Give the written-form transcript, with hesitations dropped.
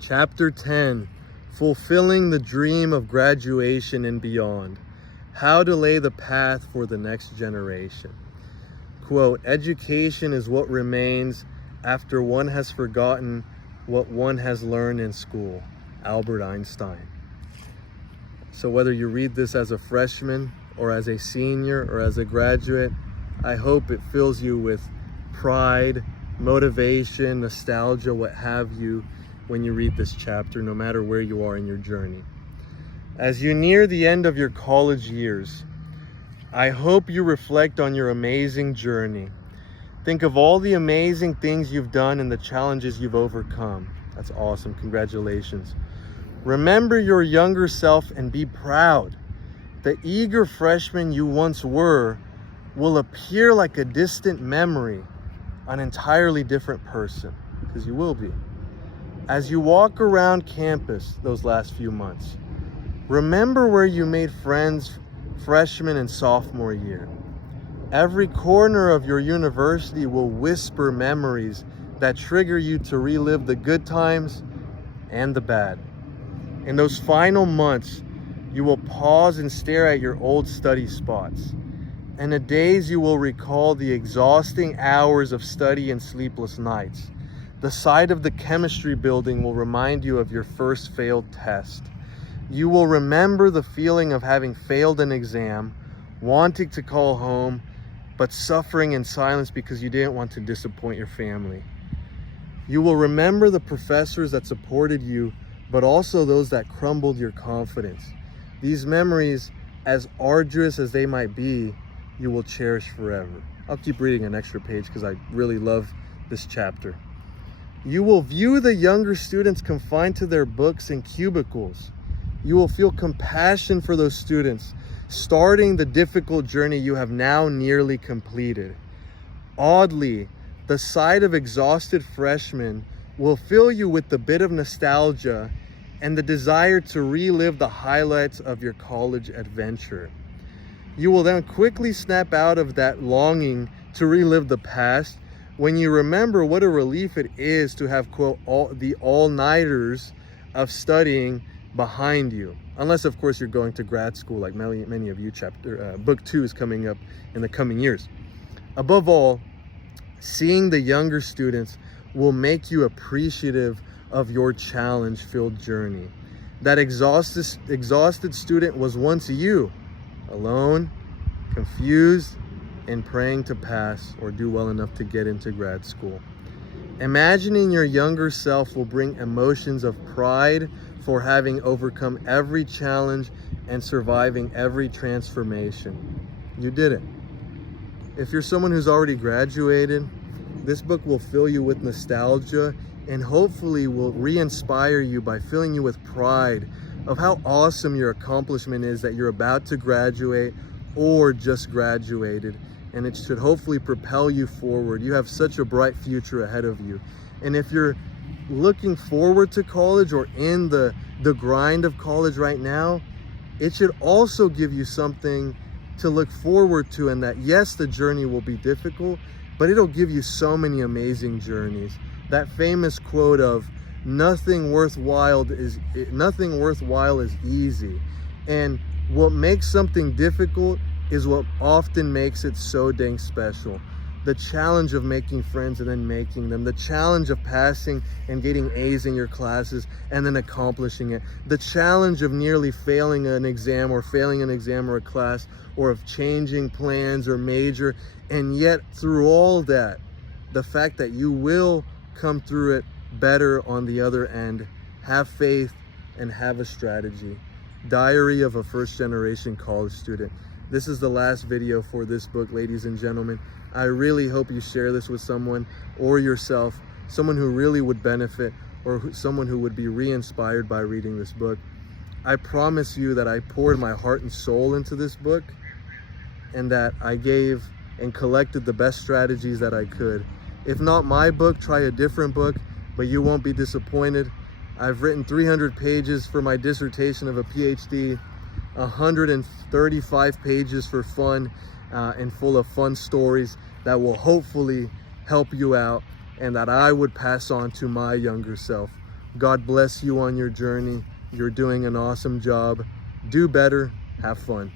Chapter 10, Fulfilling the Dream of Graduation and Beyond. How to lay the path for the next generation. Quote, education is what remains after one has forgotten what one has learned in school. Albert Einstein. So whether you read this as a freshman or as a senior or as a graduate, I hope it fills you with pride, motivation, nostalgia, what have you, when you read this chapter, no matter where you are in your journey. As you near the end of your college years, I hope you reflect on your amazing journey. Think of all the amazing things you've done and the challenges you've overcome. That's awesome. Congratulations. Remember your younger self and be proud. The eager freshman you once were will appear like a distant memory, an entirely different person, because you will be. As you walk around campus those last few months, remember where you made friends freshman and sophomore year. Every corner of your university will whisper memories that trigger you to relive the good times and the bad. In those final months, you will pause and stare at your old study spots. In the days you will recall the exhausting hours of study and sleepless nights. The sight of the chemistry building will remind you of your first failed test. You will remember the feeling of having failed an exam, wanting to call home, but suffering in silence because you didn't want to disappoint your family. You will remember the professors that supported you, but also those that crumbled your confidence. These memories, as arduous as they might be, you will cherish forever. I'll keep reading an extra page because I really love this chapter. You will view the younger students confined to their books and cubicles. You will feel compassion for those students, starting the difficult journey you have now nearly completed. Oddly, the sight of exhausted freshmen will fill you with a bit of nostalgia and the desire to relive the highlights of your college adventure. You will then quickly snap out of that longing to relive the past when you remember what a relief it is to have, quote, the all-nighters of studying behind you. Unless, of course, you're going to grad school like many of you. Book 2 is coming up in the coming years. Above all, seeing the younger students will make you appreciative of your challenge-filled journey. That exhausted student was once you, alone, confused, and praying to pass or do well enough to get into grad school. Imagining your younger self will bring emotions of pride for having overcome every challenge and surviving every transformation. You did it. If you're someone who's already graduated, this book will fill you with nostalgia and hopefully will re-inspire you by filling you with pride of how awesome your accomplishment is that you're about to graduate or just graduated. And it should hopefully propel you forward. You have such a bright future ahead of you. And if you're looking forward to college or in the grind of college right now, it should also give you something to look forward to, and that yes, the journey will be difficult, but it'll give you so many amazing journeys. That famous quote of nothing worthwhile is easy. And what makes something difficult is what often makes it so dang special. The challenge of making friends and then making them. The challenge of passing and getting A's in your classes and then accomplishing it. The challenge of nearly failing an exam or a class, or of changing plans or major. And yet through all that, the fact that you will come through it better on the other end. Have faith and have a strategy. Diary of a first-generation college student. This is the last video for this book, ladies and gentlemen. I really hope you share this with someone or yourself, someone who really would benefit or someone who would be re-inspired by reading this book. I promise you that I poured my heart and soul into this book, and that I gave and collected the best strategies that I could. If not my book, try a different book, but you won't be disappointed. I've written 300 pages for my dissertation of a PhD, 135 pages for fun and full of fun stories that will hopefully help you out and that I would pass on to my younger self. God bless you on your journey. You're doing an awesome job. Do better. Have fun.